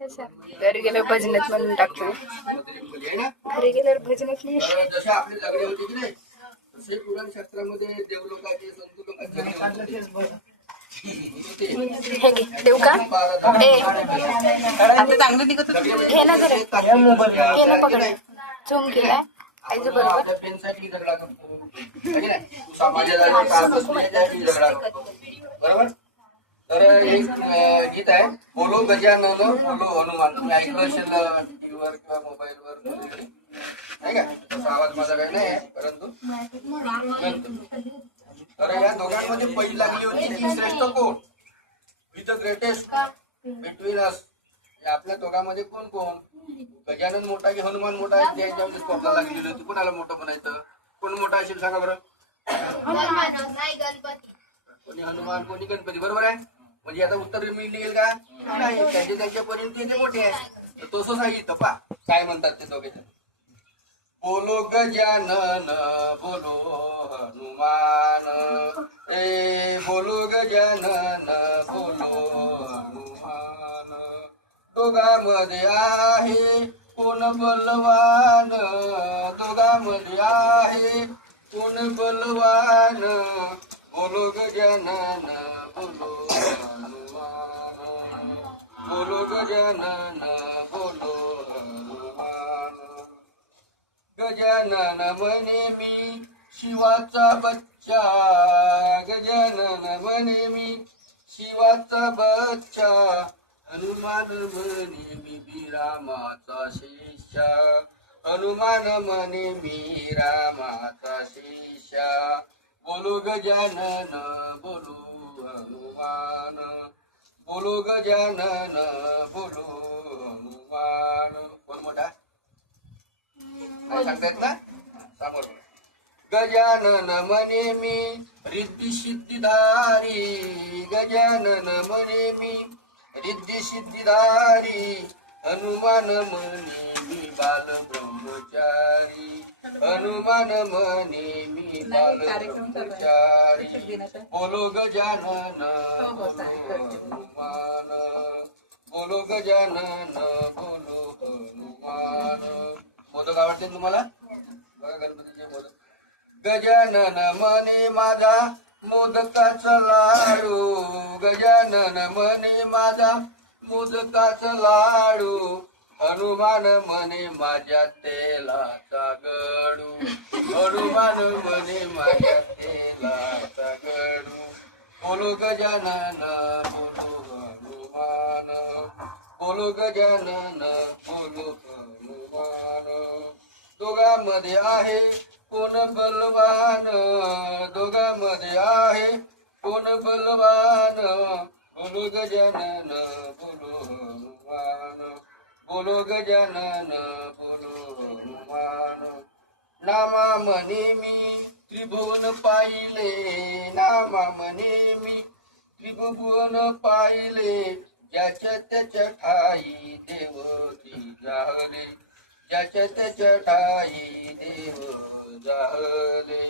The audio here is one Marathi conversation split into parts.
घरी गेल्यावर भजनच म्हणून टाकतो. घरी गेल्यावर भजनच नाही. जसे आपले लग्न होते की नाही तसे पुराण शास्त्रामध्ये देवलोकाचे संत लोकांचे देऊ का? आता चांगलं निघत घे ना जरा, घे ना पकड, झूम केलाय आईचं बरोबर. पेनसाठी झगडा करतो समाजासाठी झगडा करतो बरोबर. तर एक गीत आहे, बोलो गजानन बोलो हनुमान. तुम्ही ऐकलं असेल टीव्हीवर किंवा मोबाईलवर नाही का? तसा आवाज माझा काही नाही आहे परंतु तर या दोघांमध्ये पहिली लागली होती की श्रेष्ठ कोण, with the greatest between us. आपल्या दोघांमध्ये कोण कोण, गजानन मोठा की हनुमान मोठा आहे, त्याच्यामध्ये स्पर्धा लागलेली होती. कोणाला मोठं म्हणायचं, कोण मोठा असेल सांगा बरं. कोणी हनुमान कोणी गणपती, बरोबर आहे. म्हणजे आता उत्तर मी निघेल का नाही, त्यांच्यापर्यंत ते मोठे आहे. तर तसंच आहे इथं पा काय म्हणतात ते दोघे. बोलो गजानन बोलो हनुमान, बोलो गजानन बोलो हनुमान. दोघांमध्ये आहे कोण बलवान, दोघांमध्ये आहे कोण बलवान. बोलो गजानन बोलो हनुमान, बोलो गजानन बोलो हनुमान. गजानन म्हणे मी शिवाचा बच्चा, गजानन म्हणे मी शिवाचा बच्चा. हनुमान म्हणे मी रामाचा शिष्या, हनुमान म्हणे मी रामाचा शिष्या. बोलो गजानन बोलो हनुमान, बोलो गजानन बोलो हनुमान. कोण मोठा काय सांगतायत ना समोर. गजानन म्हणे मी रिद्धी सिद्धिधारी, गजानन म्हणे मी रिद्धी सिद्धिधारी. हनुमान म्हणे मी बाल ब्रह्मचारी, हनुमान म्हणे मी बाल ब्रह्मचारी. बोलो गजानन बोलो हनुमान, बोलो गजानन बोलो हनुमान. मोदक आवडते तुम्हाला, बघा गणपतीचे मोदक. गजानन म्हणे माझा मोदकाचा लाडू, गजानन म्हणे माझा मोदकाचा लाडू. हनुमान म्हणे माझ्या तेलाचा गडू, हनुमान म्हणे माझ्या तेलाचा गडू. बोलो गजानन बोलो हनुमान, बोलो गजानन बोलो हनुमान. दोघांमध्ये आहे कोण बलवान, दोघांमध्ये आहे कोण बलवान. बोलो गजानन बोलो हनुमान, बोलो गजानन बोलो हनुमान. नामा म्हणे मी त्रिभुवन पाहिले, नामा म्हणे मी त्रिभुवन पाहिले. ज्याच्या त्याच्या ठाई देव जाहले, ज्याच्या त्याच्या ठाई देव जाहले.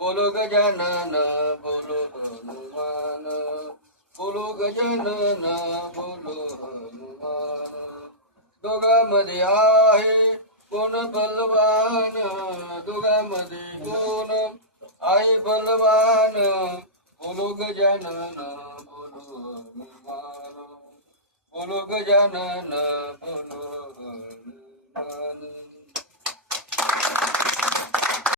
बोलो गजानन बोलो हनुमान, बोलो गजानन बोलो हनुमान. दोघांमध्ये आहे कोण बलवान, दोघांमध्ये कोण आहे बलवान. बोलो गजानन बोलो हनुमान, बोलो गजानन बोलो हनुमान.